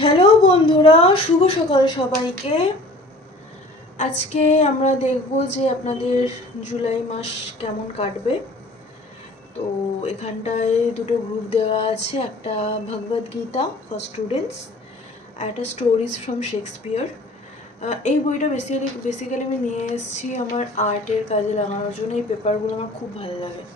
Hello বন্ধুরা, শুভ সকাল সবাইকে। আজকে আমরা দেখব যে আপনাদের জুলাই মাস কেমন কাটবে। তো এখানটায় দুটো গ্রুপ দেওয়া আছে, একটা ভগবদ গীতা ফর স্টুডেন্টস আর একটা স্টোরিজ ফ্রম শেক্সপিয়ার। এই বইটা বেসিক্যালি আমি নিয়ে এসেছি আমার আর্টের কাজে লাগানোর জন্য। এই পেপারগুলো আমার খুব ভালো লাগে।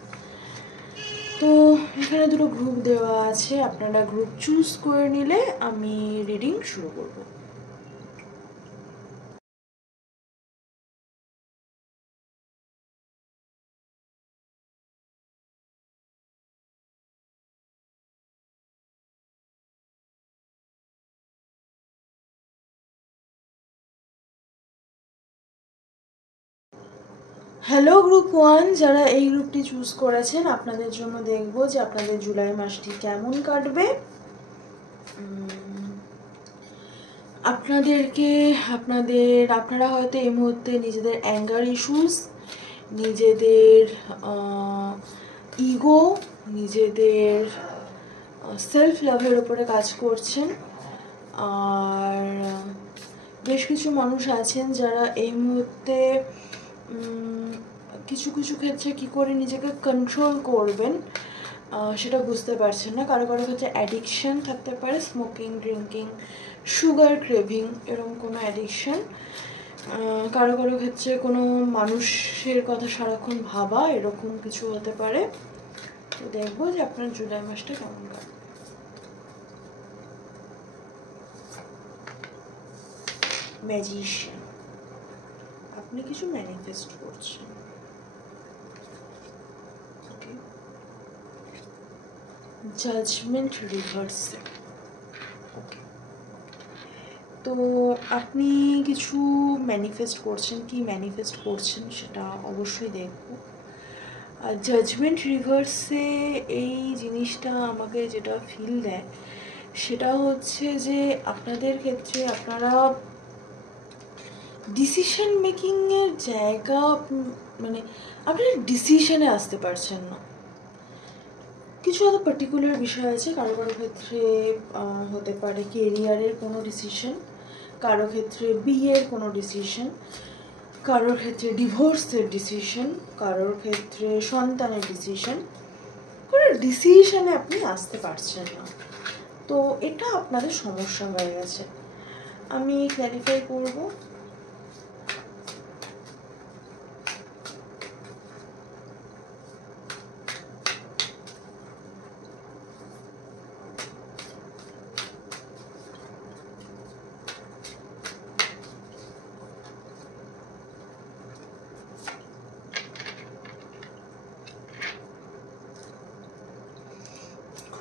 তো এখানে দুটো গ্রুপ দেওয়া আছে, আপনারা গ্রুপ চুজ করে নিলে আমি রিডিং শুরু করব। হ্যালো গ্রুপ 1, যারা এই গ্রুপটি চুজ করেছেন, আপনাদের জন্য দেখব যে আপনাদের জুলাই মাসটি কেমন কাটবে। আপনারা হয়তো এই মুহূর্তে নিজেদের অ্যাঙ্গার ইস্যুস, নিজেদের ইগো, নিজেদের সেলফ লাভের উপরে কাজ করছেন। আর বেশ কিছু মানুষ আছেন যারা এই মুহূর্তে কিছু কিছু ক্ষেত্রে কি করে নিজেকে কন্ট্রোল করবেন সেটা বুঝতে পারছেন না। কারো কারো ক্ষেত্রে অ্যাডিকশন থাকতে পারে, স্মোকিং, ড্রিঙ্কিং, সুগার ক্রেভিং, এরকম কোনো অ্যাডিকশন। কারো কারো ক্ষেত্রে কোনো মানুষের কথা সারাক্ষণ ভাবা, এরকম কিছু হতে পারে। তো দেখবো যে আপনার জুলাই মাসটা কেমন কাটবে। ম্যাজিশিয়ান, আপনি কিছু ম্যানিফেস্ট করছেন। জাজমেন্ট রিভার্সে। ওকে, তো আপনি কিছু ম্যানিফেস্ট করছেন, কি ম্যানিফেস্ট করছেন সেটা অবশ্যই দেখব। আর জাজমেন্ট রিভার্সে এই জিনিসটা আমাকে যেটা ফিল দেয় সেটা হচ্ছে যে আপনাদের ক্ষেত্রে আপনারা ডিসিশন মেকিংয়ের জায়গা, মানে আপনারা ডিসিশনে আসতে পারছেন না। কিছু হয়তো পার্টিকুলার বিষয় আছে, কারো কারো ক্ষেত্রে হতে পারে কেরিয়ারের কোনো ডিসিশন, কারো ক্ষেত্রে বিয়ের কোনো ডিসিশন, কারোর ক্ষেত্রে ডিভোর্সের ডিসিশন, কারোর ক্ষেত্রে সন্তানের ডিসিশন। কোনো ডিসিশনে আপনি আসতে পারছেন না, তো এটা আপনাদের সমস্যা হয়ে গেছে। আমি ক্ল্যারিফাই করব।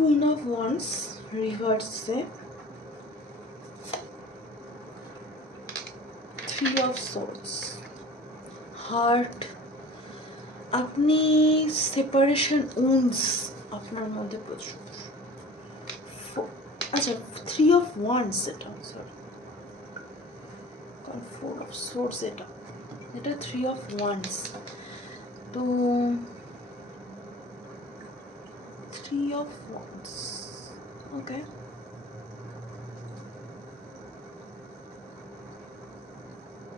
Queen of Wands রিভার্সে, Three of Swords, হার্ট। আপনি সেপারেশন উন্ডস আপনার মধ্যে প্রচুর। আচ্ছা, থ্রি অফ ওয়ান্ডস এটা, সরি, ফোর অফ সোর্স এটা থ্রি অফ ওয়ান্ডস। তো three of wands, okay,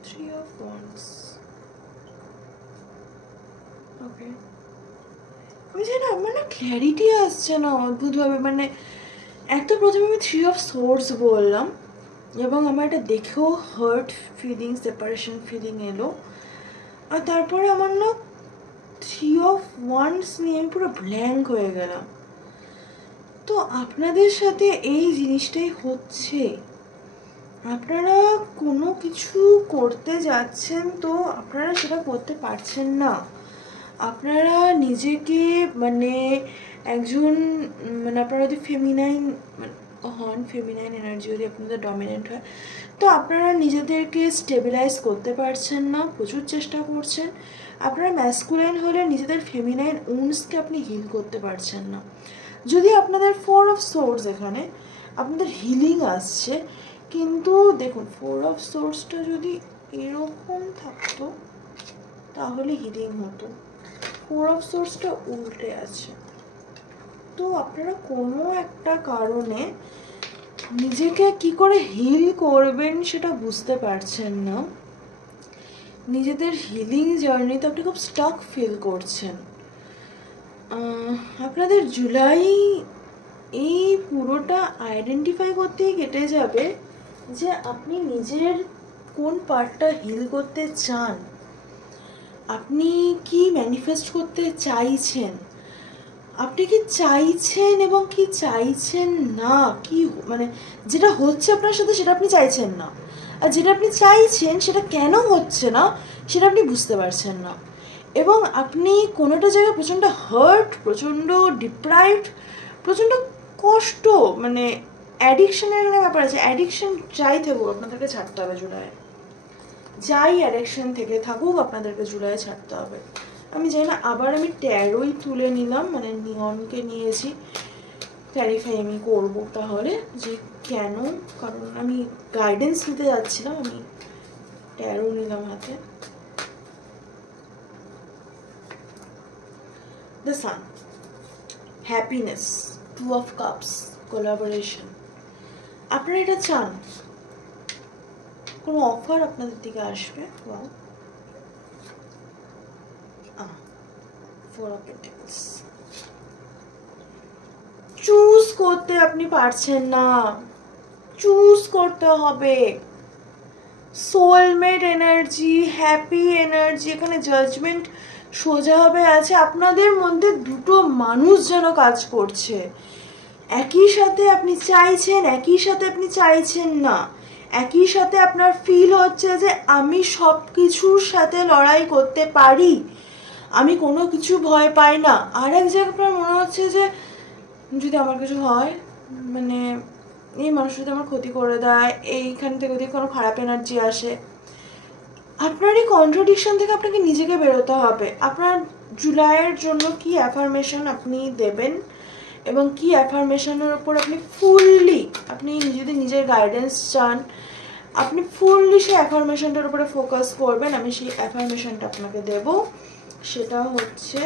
three of wands, okay. ওই যে না, মানে ক্ল্যারিটি আসছে না অদ্ভুতভাবে। মানে একটা প্রথমে আমি থ্রি অফ সোর্স বললাম এবং আমার এটা দেখেও হার্ট ফিলিং, সেপারেশন ফিলিং এলো। আর তারপরে আমার না থ্রি অফ ওয়ান্ডস নিয়ে আমি পুরো ব্ল্যাঙ্ক হয়ে গেলাম। তো আপনাদের সাথে এই জিনিসটাই হচ্ছে, আপনারা কোনো কিছু করতে যাচ্ছেন তো আপনারা সেটা করতে পারছেন না। আপনারা নিজেকে মানে একজন, মানে আপনারা যদি ফেমিনাইন হন, ফেমিনাইন এনার্জি যদি আপনাদের ডমিনেন্ট হয়, তো আপনারা নিজেদেরকে স্টেবিলাইজ করতে পারছেন না, প্রচুর চেষ্টা করছেন। আপনারা ম্যাসকুলাইন হলে নিজেদের ফেমিনাইন উন্ডসকে আপনি হিল করতে পারছেন না। যদি আপনাদের ফোর অফ সোর্স, এখানে আপনাদের হিলিং আসছে, কিন্তু দেখুন ফোর অফ সোর্সটা যদি এরকম থাকতো তাহলে হিলিং হতো। ফোর অফ সোর্সটা উল্টে আছে, তো আপনারা কোনো একটা কারণে নিজেকে কি করে হিল করবেন সেটা বুঝতে পারছেন না। নিজেদের হিলিং জার্নিতে আপনি খুব স্টাক ফিল করছেন। আপনাদের জুলাই এই পুরোটা আইডেন্টিফাই করতেই কেটে যাবে যে আপনি নিজের কোন পার্টটা হিল করতে চান, আপনি কি ম্যানিফেস্ট করতে চাইছেন, আপনি কি চাইছেন এবং কি চাইছেন না, কি মানে যেটা হচ্ছে আপনার সাথে সেটা আপনি চাইছেন না, আর যেটা আপনি চাইছেন সেটা কেন হচ্ছে না সেটা আপনি বুঝতে পারছেন না, এবং আপনি কোনোটা জায়গায় প্রচণ্ড হার্ট, প্রচণ্ড ডিপ্রাইভড, প্রচণ্ড কষ্ট, মানে অ্যাডিকশনের একটা ব্যাপার আছে। অ্যাডিকশন যাই থাকুক আপনাদেরকে ছাড়তে হবে জুলাইয়ে, যাই অ্যাডিকশন থেকে থাকুক আপনাদেরকে জুলাইয়ে ছাড়তে হবে। আমি জানি না, আবার আমি ট্যারোই তুলে নিলাম, মানে নিয়নকে নিয়েছি, ক্ল্যারিফাই আমি করব তাহলে যে কেন, কারণ আমি গাইডেন্স নিতে যাচ্ছিলাম, আমি ট্যারো নিলাম হাতে। The Sun, happiness, Two of Cups, collaboration. আপনারা এটা চান, কোনো অফার আপনাদের দিকে আসবে। Wow, Four of Pentacles. Choose করতে আপনি পারছেন না, চুজ করতে হবে। সোলমেট এনার্জি, হ্যাপি এনার্জি, এখানে জাজমেন্ট সোজাভাবে আছে। আপনাদের মধ্যে দুটো মানুষ যেন কাজ করছে, একই সাথে আপনি চাইছেন, একই সাথে আপনি চাইছেন না, একই সাথে আপনার ফিল হচ্ছে যে আমি সব কিছুর সাথে লড়াই করতে পারি, আমি কোনো কিছু ভয় পাই না। আর এক জায়গায় আপনার মনে হচ্ছে যে যদি আমার কিছু হয়, মানে এই মানুষ যদি আমার ক্ষতি করে দেয়, এইখান থেকে যদি কোনো খারাপ এনার্জি আসে, আপনার এই কন্ট্রাডিকশন থেকে আপনাকে নিজেকে বেরোতে হবে। আপনার জুলাইয়ের জন্য কি অ্যাফার্মেশন আপনি দেবেন এবং কি অ্যাফার্মেশনের উপর আপনি ফুললি, আপনি যদি নিজের গাইডেন্স চান, আপনি ফুললি সেই অ্যাফার্মেশনটার উপরে ফোকাস করবেন। আমি সেই অ্যাফার্মেশনটা আপনাকে দেব, সেটা হচ্ছে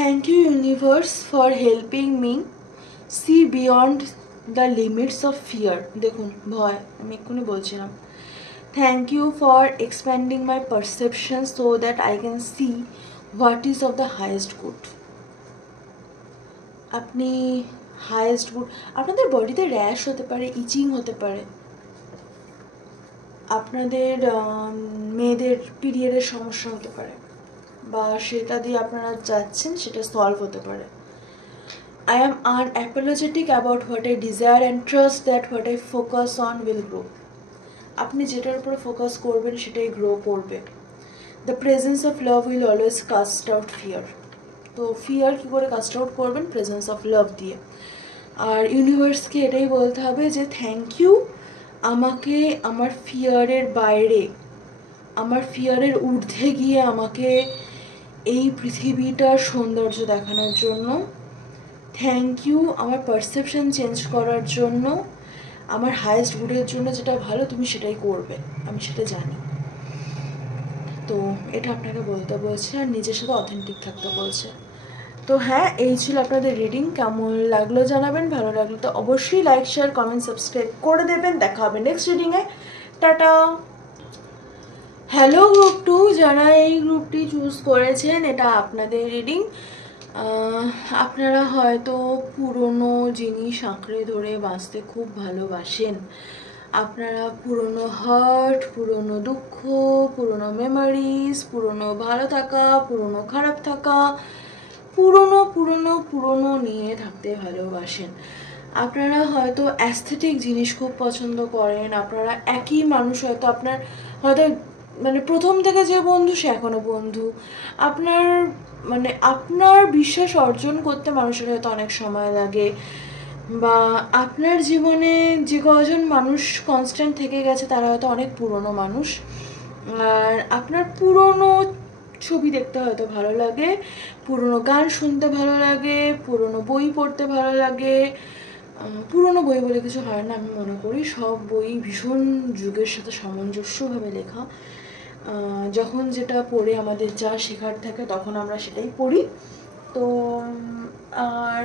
Thank you universe for helping me see beyond the limits of fear. দেখুন ভয়, আমি এক্ষুনি বলছিলাম। Thank you for expanding my perception so that I can see what is of the highest good. আপনি হাইয়েস্ট গুড, আপনাদের বডিতে rash হতে পারে, ইচিং হতে পারে, আপনাদের মেয়েদের পিরিয়ডের সমস্যা হতে পারে, বা সেটা দিয়ে আপনারা যাচ্ছেন, সেটা সলভ হতে পারে। I am unapologetic about what I desire and trust that what I focus on will grow. আপনি যেটার উপরে ফোকাস করবেন সেটাই গ্রো করবে। The presence of love will always cast out fear. তো ফিয়ার কী করে কাস্ট আউট করবেন? প্রেজেন্স অফ লাভ দিয়ে। আর ইউনিভার্সকে এটাই বলতে হবে যে থ্যাংক ইউ, আমাকে আমার ফিয়ারের বাইরে, আমার ফিয়ারের ঊর্ধ্বে গিয়ে আমাকে এই পৃথিবীটার সৌন্দর্য দেখানোর জন্য। থ্যাংক ইউ আমার পারসেপশন চেঞ্জ করার জন্য, আমার হায়েস্ট গুডের জন্য যেটা ভালো তুমি সেটাই করবে, আমি সেটা জানি। তো এটা আপনাকে বলতে বলছে, আর নিজের সাথে অথেন্টিক থাকতে বলছে। তো হ্যাঁ, এই ছিল আপনাদের রিডিং। কেমন লাগলো জানাবেন, ভালো লাগলো তো অবশ্যই লাইক, শেয়ার, কমেন্ট, সাবস্ক্রাইব করে দেবেন। দেখা হবে নেক্সট রিডিংয়ে। টাটা। হ্যালো গ্রুপ 2, যারা এই গ্রুপটি চুজ করেছেন, এটা আপনাদের রিডিং। আপনারা হয়তো পুরনো জিনিস আঁকড়ে ধরে বাঁচতে খুব ভালোবাসেন। আপনারা পুরনো হার্ট, পুরনো দুঃখ, পুরনো মেমোরিজ, পুরনো ভালো থাকা, পুরনো খারাপ থাকা, পুরনো পুরনো পুরনো নিয়ে থাকতে ভালোবাসেন। আপনারা হয়তো অ্যাস্থেটিক জিনিস খুব পছন্দ করেন। আপনারা একই মানুষ, হয়তো আপনার হয়তো মানে প্রথম থেকে যে বন্ধু সে এখনও বন্ধু। আপনার মানে আপনার বিশ্বাস অর্জন করতে মানুষের হয়তো অনেক সময় লাগে, বা আপনার জীবনে যে কজন মানুষ কনস্ট্যান্ট থেকে গেছে তারা হয়তো অনেক পুরনো মানুষ, আর আপনার পুরনো ছবি দেখতে হয়তো ভালো লাগে, পুরনো গান শুনতে ভালো লাগে, পুরনো বই পড়তে ভালো লাগে। পুরনো বই বলে কিছু হয় না, আমি মনে করি সব বই ভীষণ যুগের সাথে সামঞ্জস্যভাবে লেখা। যখন যেটা পড়ে আমাদের যা শেখার থাকে তখন আমরা সেটাই পড়ি। তো আর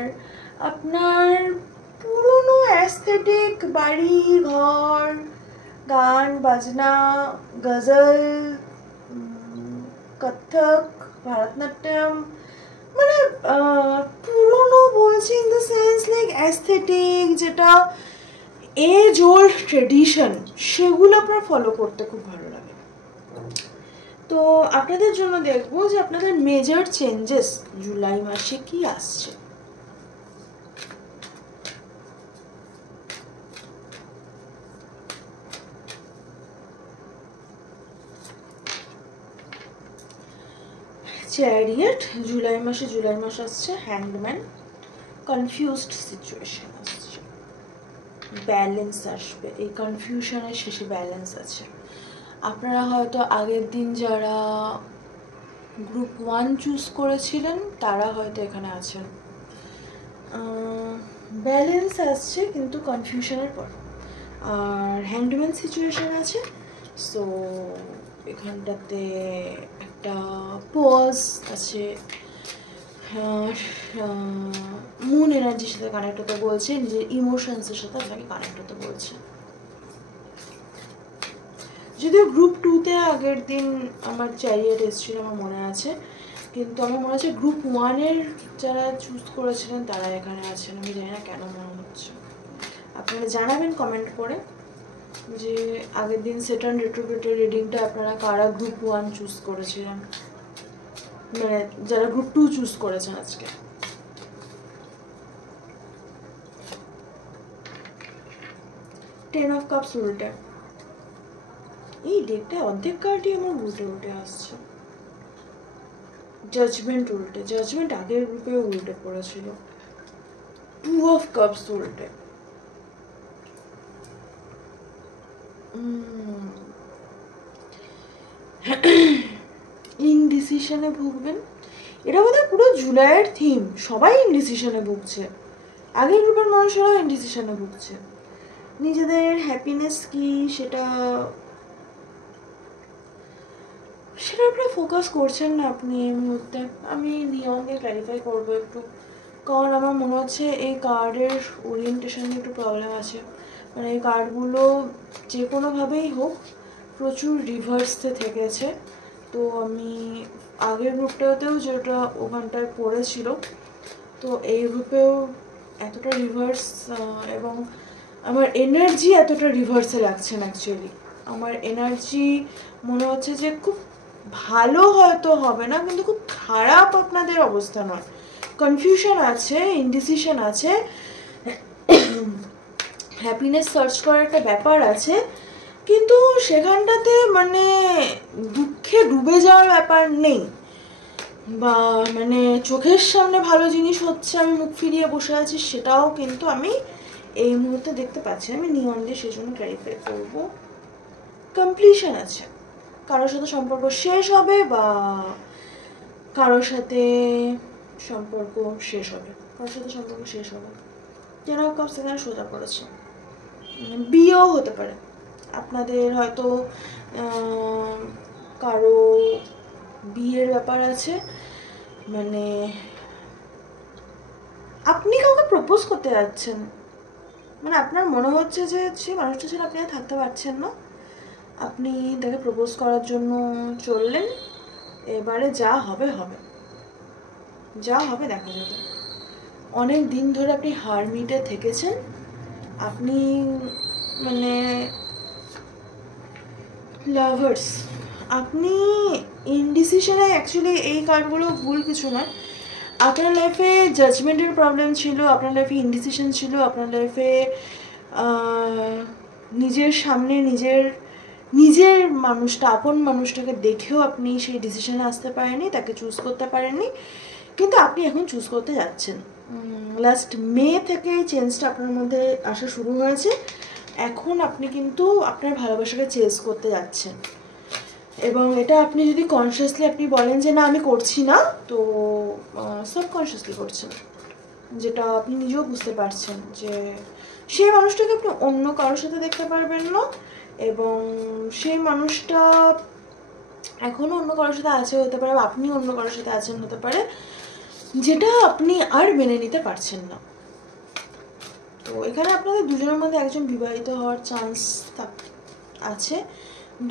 আপনার পুরনো অ্যাস্থেটিক বাড়ি ঘর, গান বাজনা, গজল, কত্থক, ভারতনাট্যম, মানে পুরনো বলছি in the sense like aesthetic, যেটা এজ ওল্ড ট্রেডিশন, সেগুলো আপনার ফলো করতে খুব ভালো লাগে। তো আপনাদের জন্য দেখবো যে আপনাদের মেজর চেঞ্জেস জুলাই মাসে কি আসছে। চ্যারিয়ট, জুলাই মাস আসছে। হ্যান্ডম্যান, কনফিউজড সিচুয়েশন আসছে। ব্যালেন্স আসবে, এই কনফিউশনের শেষে ব্যালেন্স আছে। আপনারা হয়তো আগের দিন যারা গ্রুপ 1 চুজ করেছিলেন তারা হয়তো এখানে আছেন। ব্যালেন্স আসছে কিন্তু কনফিউশনের পর। আর হ্যান্ডম্যান সিচুয়েশন আছে, সো এখানটাতে একটা পজ আছে। মুন এনার্জির সাথে কানেক্ট হতে বলছে, নিজের ইমোশনসের সাথে আপনাকে কানেক্ট হতে বলছে। যদিও গ্রুপ 2-তে আগের দিন আমার চ্যারিয়ট এসেছিল আমার মনে আছে, কিন্তু আমার মনে আছে গ্রুপ 1-এর যারা চুজ করেছিলেন তারা এখানে আছেন। আমি জানি না কেন মনে হচ্ছে, আপনারা জানাবেন কমেন্ট করে যে আগের দিন স্যাটার্ন রেট্রোগ্রেডের রিডিংটা আপনারা কারা গ্রুপ 1 চুজ করেছিলেন, মানে যারা গ্রুপ 2 চুজ করেছেন আজকে। টেন অফ কাপস উল্টে, এই ডেকটা অর্ধেক কার্ডই আমার উল্টে আসছে। জাজমেন্ট উল্টে, জাজমেন্ট আগের গ্রুপে উল্টে পড়েছিল। টু অফ কাপস উল্টে, ইনডিসিশনে ভুগবেন। এটা বোধহয় পুরো জুলাইয়ের থিম, সবাই ইনডিসিশনে ভুগছে। আগের গ্রুপের মানুষেরাও ইনডিসিশনে ভুগছে। নিজেদের হ্যাপিনেস কি সেটা আপনারা ফোকাস করছেন না আপনি এই মুহূর্তে। আমি নিয়ম দিয়ে ক্ল্যারিফাই করবো একটু, কারণ আমার মনে হচ্ছে এই কার্ডের ওরিয়েন্টেশনে একটু প্রবলেম আছে। মানে এই কার্ডগুলো যে কোনোভাবেই হোক প্রচুর রিভার্সে থেকেছে। তো আমি আগের গ্রুপটাতেও যেটা ওখানটায় পড়েছিল, তো এই গ্রুপেও এতটা রিভার্স, এবং আমার এনার্জি এতটা রিভার্সে লাগছে না। অ্যাকচুয়ালি আমার এনার্জি মনে হচ্ছে যে খুব ভালো হয়তো হবে না, কিন্তু খুব খারাপ আপনাদের অবস্থা নয়। কনফিউশন আছে, ইনডিসিশন আছে, হ্যাপিনেস সার্চ করার একটা ব্যাপার আছে, কিন্তু সেখানটাতে মানে দুঃখে ডুবে যাওয়ার ব্যাপার নেই, বা মানে চোখের সামনে ভালো জিনিস হচ্ছে আমি মুখ ফিরিয়ে বসে আছি, সেটাও কিন্তু আমি এই মুহূর্তে দেখতে পাচ্ছি। আমি নিয়ম দিয়ে সেজন্য ক্ল্যারিফাই করবো। কমপ্লিশন আছে, কারোর সাথে সম্পর্ক শেষ হবে, বা কারোর সাথে সম্পর্ক শেষ হবে, যেন কাপ সেখানে সোজা পড়েছে। বিয়েও হতে পারে, আপনাদের হয়তো কারো বিয়ের ব্যাপার আছে, মানে আপনি কাউকে প্রপোজ করতে যাচ্ছেন, মানে আপনার মনে হচ্ছে যে সে মানুষটা ছিল আপনি আর থাকতে পারছেন না, আপনি তাকে প্রপোজ করার জন্য চললেন। এবারে যা হবে হবে, যা হবে দেখা যাবে। অনেক দিন ধরে আপনি হারমিটে থেকেছেন, আপনি মানে লাভার্স, আপনি ইনডিসিশনে। অ্যাকচুয়ালি এই কার্ডগুলো ভুল কিছু নয়, আপনার লাইফে জাজমেন্টের প্রবলেম ছিল, আপনার লাইফে ইনডিসিশন ছিল, আপনার লাইফে নিজের সামনে নিজের মানুষটা, আপন মানুষটাকে দেখেও আপনি সেই ডিসিশনে আসতে পারেননি, তাকে চুজ করতে পারেননি, কিন্তু আপনি এখন চুজ করতে যাচ্ছেন। লাস্ট মে থেকে চেঞ্জটা আপনার মধ্যে আসা শুরু হয়েছে। এখন আপনি কিন্তু আপনার ভালোবাসাকে চেঞ্জ করতে যাচ্ছেন, এবং এটা আপনি যদি কনসিয়াসলি আপনি বলেন যে না আমি করছি না, তো সাবকনসিয়াসলি করছেন, যেটা আপনি নিজেও বুঝতে পারছেন যে সেই মানুষটাকে আপনি অন্য কারোর সাথে দেখতে পারবেন না, এবং সেই মানুষটা এখনও অন্য কারোর সাথে আছে হতে পারে, বা আপনি অন্য কারোর সাথে আছেন হতে পারে, যেটা আপনি আর মেনে নিতে পারছেন না। তো এখানে আপনাদের দুজনের মধ্যে একজন বিবাহিত হওয়ার চান্স আছে,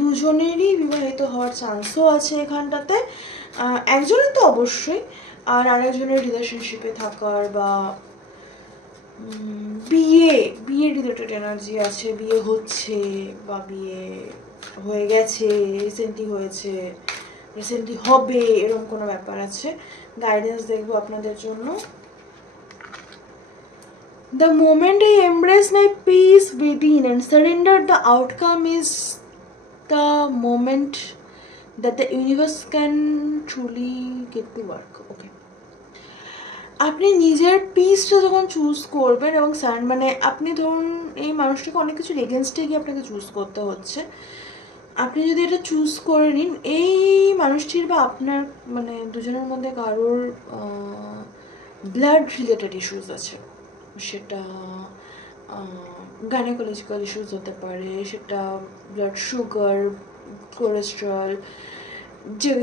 দুজনেরই বিবাহিত হওয়ার চান্সও আছে এখানটাতে। একজনের তো অবশ্যই, আর আরেকজনের রিলেশনশিপে থাকার বা বিয়ে রিলেটেড এনার্জি আছে, বিয়ে হচ্ছে বা বিয়ে হয়ে গেছে, রিসেন্টলি হবে, এরকম কোনো ব্যাপার আছে। গাইডেন্স দেখবো আপনাদের জন্য। The moment I embrace my peace within and surrender, the outcome is the moment that the universe can truly get to work. Okay. আপনি নিজের পিসটা যখন চুজ করবেন, এবং মানে আপনি ধরুন এই মানুষটাকে অনেক কিছুর এগেনস্টে গিয়ে আপনাকে চুজ করতে হচ্ছে, আপনি যদি এটা চুজ করে নিন, এই মানুষটির বা আপনার মানে দুজনের মধ্যে কারোর ব্লাড রিলেটেড ইস্যুস আছে, সেটা গাইনোকোলজিক্যাল ইস্যুস হতে পারে, সেটা ব্লাড সুগার, কোলেস্ট্রল,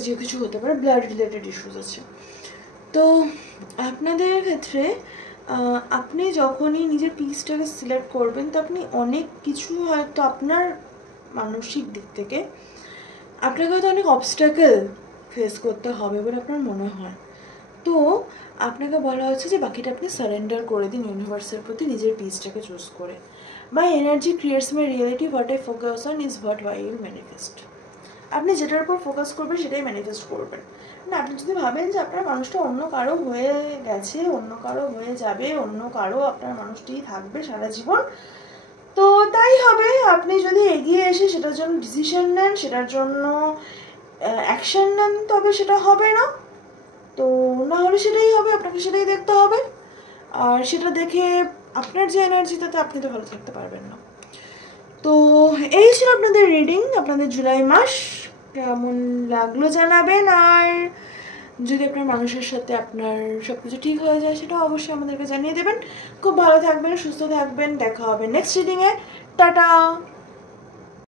যে কিছু হতে পারে, ব্লাড রিলেটেড ইস্যুস আছে। তো আপনাদের ক্ষেত্রে আপনি যখনই নিজের পিসটাকে সিলেক্ট করবেন, তো আপনি অনেক কিছু হয়তো আপনার মানসিক দিক থেকে আপনাকে হয়তো অনেক অবস্ট্যাকেল ফেস করতে হবে বলে আপনার মনে হয়। তো আপনাকে বলা হচ্ছে যে বাকিটা আপনি সারেন্ডার করে দিন ইউনিভার্সের প্রতি, নিজের পিসটাকে চুজ করে। My energy creates my reality, what I focus on is what I will manifest. আপনি যেটার উপর ফোকাস করবেন সেটাই ম্যানিফেস্ট করবেন না। আপনি যদি ভাবেন যে আপনার মানুষটা অন্য কারো হয়ে গেছে, অন্য কারো হয়ে যাবে, অন্য কারো আপনার মানুষটিই থাকবে সারা জীবন, তো তাই হবে। আপনি যদি এগিয়ে এসে সেটার জন্য ডিসিশন নেন, সেটার জন্য অ্যাকশন নেন, তবে সেটা হবে না। তো না হলে সেটাই হবে, আপনাকে সেটাই দেখতে হবে। আর সেটা দেখে আপনার যে এনার্জি, তাতে আপনি তো ভালো থাকতে পারবেন না। তো এই ছিল আপনাদের রিডিং। আপনাদের জুলাই মাস কেমন লাগলো জানাবেন, আর যদি আপনার মানুষের সাথে আপনার সব কিছু ঠিক হয়ে যায় সেটা অবশ্যই আমাদেরকে জানিয়ে দেবেন। খুব ভালো থাকবেন, সুস্থ থাকবেন, দেখা হবে নেক্সট রিডিংয়ে। টাটা।